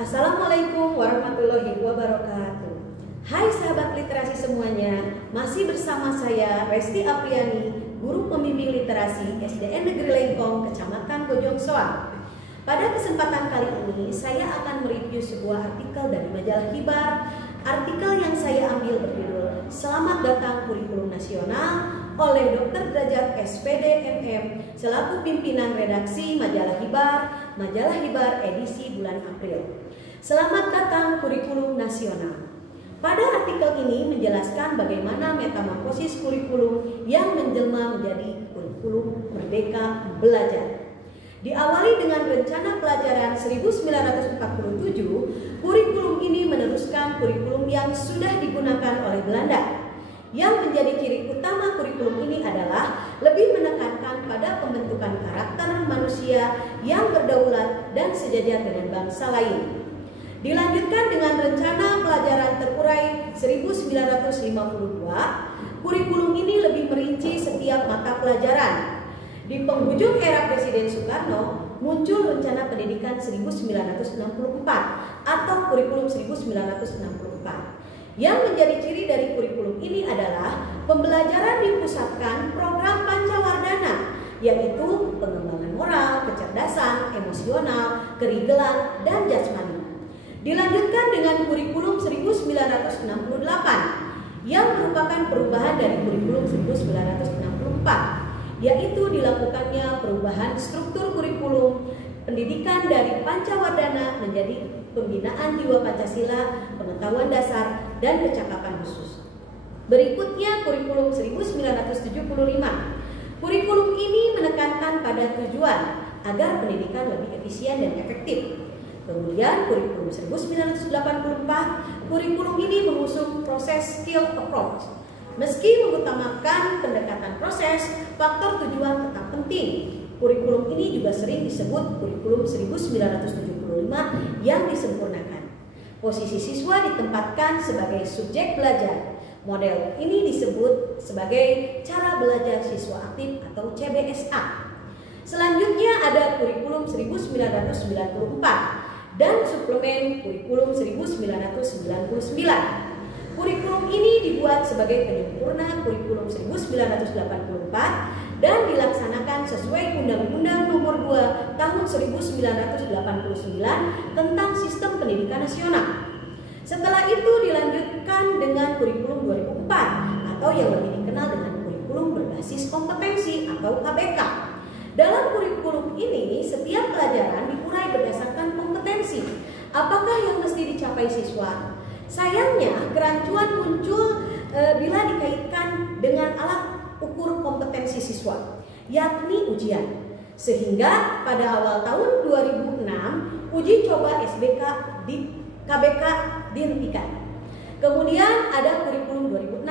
Assalamualaikum warahmatullahi wabarakatuh. Hai sahabat literasi semuanya, masih bersama saya Resti Apriani, Guru Pembimbing Literasi SDN Negeri Lengkong, Kecamatan Bojong Soang. Pada kesempatan kali ini, saya akan mereview sebuah artikel dari majalah Kibar. Artikel yang saya ambil berjudul Selamat Datang Kurikulum Nasional oleh Dr. Derajat SPD MM selaku pimpinan redaksi majalah Kibar edisi bulan April. Selamat datang kurikulum nasional. Pada artikel ini menjelaskan bagaimana metamorfosis kurikulum yang menjelma menjadi kurikulum Merdeka Belajar. Diawali dengan rencana pelajaran 1947, kurikulum ini meneruskan kurikulum yang sudah digunakan oleh Belanda. Yang menjadi ciri utama kurikulum ini adalah lebih menekankan pada pembentukan karakter manusia yang berdaulat dan sejajar dengan bangsa lain. Dilanjutkan dengan rencana pelajaran terurai 1952, kurikulum ini lebih merinci setiap mata pelajaran. Di penghujung era Presiden Soekarno, muncul rencana pendidikan 1964 atau kurikulum 1964. Yang menjadi ciri dari kurikulum ini adalah pembelajaran dipusatkan program Pancawardhana, yaitu pengembangan moral, kecerdasan, emosional, kerigelan, dan jasmani. Dilanjutkan dengan kurikulum 1968 yang merupakan perubahan dari kurikulum 1964, yaitu dilakukannya perubahan struktur kurikulum pendidikan dari Pancawardhana menjadi pembinaan jiwa Pancasila, pengetahuan dasar, dan kecakapan khusus. Berikutnya kurikulum 1975. Kurikulum ini menekankan pada tujuan agar pendidikan lebih efisien dan efektif. Kemudian kurikulum 1984, kurikulum ini mengusung proses skill approach. Meski mengutamakan pendekatan proses, faktor tujuan tetap penting. Kurikulum ini juga sering disebut kurikulum 1975 yang disempurnakan. Posisi siswa ditempatkan sebagai subjek belajar. Model ini disebut sebagai cara belajar siswa aktif atau CBSA. Selanjutnya ada kurikulum 1994 dan suplemen kurikulum 1999. Kurikulum ini dibuat sebagai penyempurna kurikulum 1984 dan dilaksanakan sesuai Undang-Undang Nomor 2 Tahun 1989 tentang Sistem Pendidikan Nasional. Setelah itu dilanjutkan dengan kurikulum 2004 atau yang lebih dikenal dengan kurikulum berbasis kompetensi atau KBK. Dalam kurikulum ini, setiap pelajaran diurai berdasarkan kompetensi. Apakah yang mesti dicapai siswa? Sayangnya, kerancuan muncul bila dikaitkan dengan alat ukur kompetensi siswa, yakni ujian. Sehingga pada awal tahun 2006, uji coba SBK di KBK dihentikan. Kemudian ada kurikulum 2006.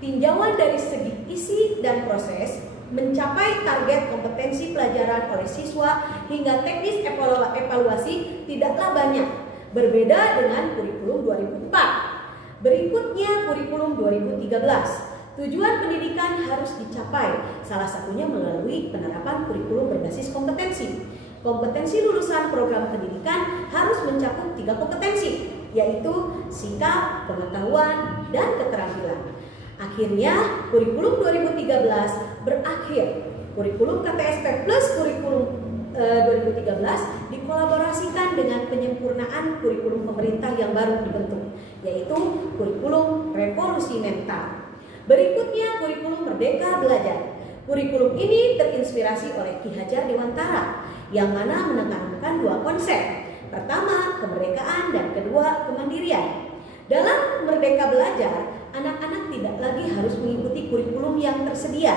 Tinjauan dari segi isi dan proses mencapai target kompetensi pelajaran oleh siswa hingga teknis evaluasi tidaklah banyak, berbeda dengan kurikulum 2004. Berikutnya kurikulum 2013. Tujuan pendidikan harus dicapai, salah satunya melalui penerapan kurikulum berbasis kompetensi. Kompetensi lulusan program pendidikan harus mencakup 3 kompetensi, yaitu sikap, pengetahuan, dan keterampilan. Akhirnya, kurikulum 2013 berakhir. Kurikulum KTSP plus kurikulum 2013 dikolaborasikan dengan penyempurnaan kurikulum pemerintah yang baru dibentuk, yaitu kurikulum revolusi mental. Berikutnya kurikulum Merdeka Belajar. Kurikulum ini terinspirasi oleh Ki Hajar Dewantara yang mana menekankan 2 konsep. Pertama, kemerdekaan, dan kedua, kemandirian. Dalam Merdeka Belajar, anak-anak tidak lagi harus mengikuti kurikulum yang tersedia,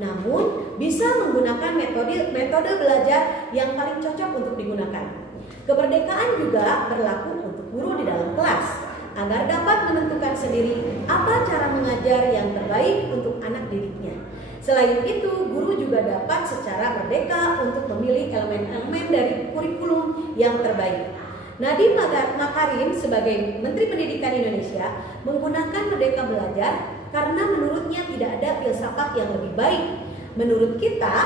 namun bisa menggunakan metode belajar yang paling cocok untuk digunakan. Kemerdekaan juga berlaku untuk guru di dalam kelas, agar dapat menentukan sendiri apa cara mengajar yang terbaik untuk anak didiknya. Selain itu, guru juga dapat secara merdeka untuk memilih elemen-elemen dari kurikulum yang terbaik. Nadiem Makarim sebagai Menteri Pendidikan Indonesia menggunakan Merdeka Belajar karena menurutnya tidak ada filsafat yang lebih baik. Menurut kita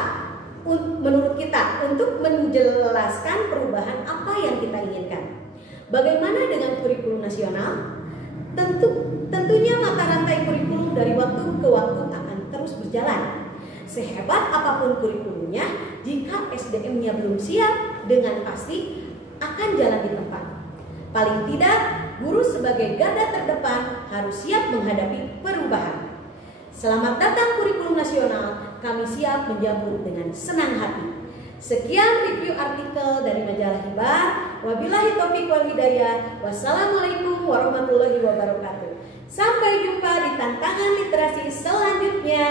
untuk menjelaskan perubahan apa yang kita inginkan. Bagaimana dengan kurikulum nasional? Tentunya mata rantai kurikulum dari waktu ke waktu akan terus berjalan. Sehebat apapun kurikulumnya, jika SDM-nya belum siap, dengan pasti akan jalan di tempat. Paling tidak, guru sebagai garda terdepan harus siap menghadapi perubahan. Selamat datang kurikulum nasional, kami siap menjemput dengan senang hati. Sekian review artikel dari majalah Hibar. Wabillahi taufiq wal hidayah. Wassalamualaikum warahmatullahi wabarakatuh. Sampai jumpa di tantangan literasi selanjutnya.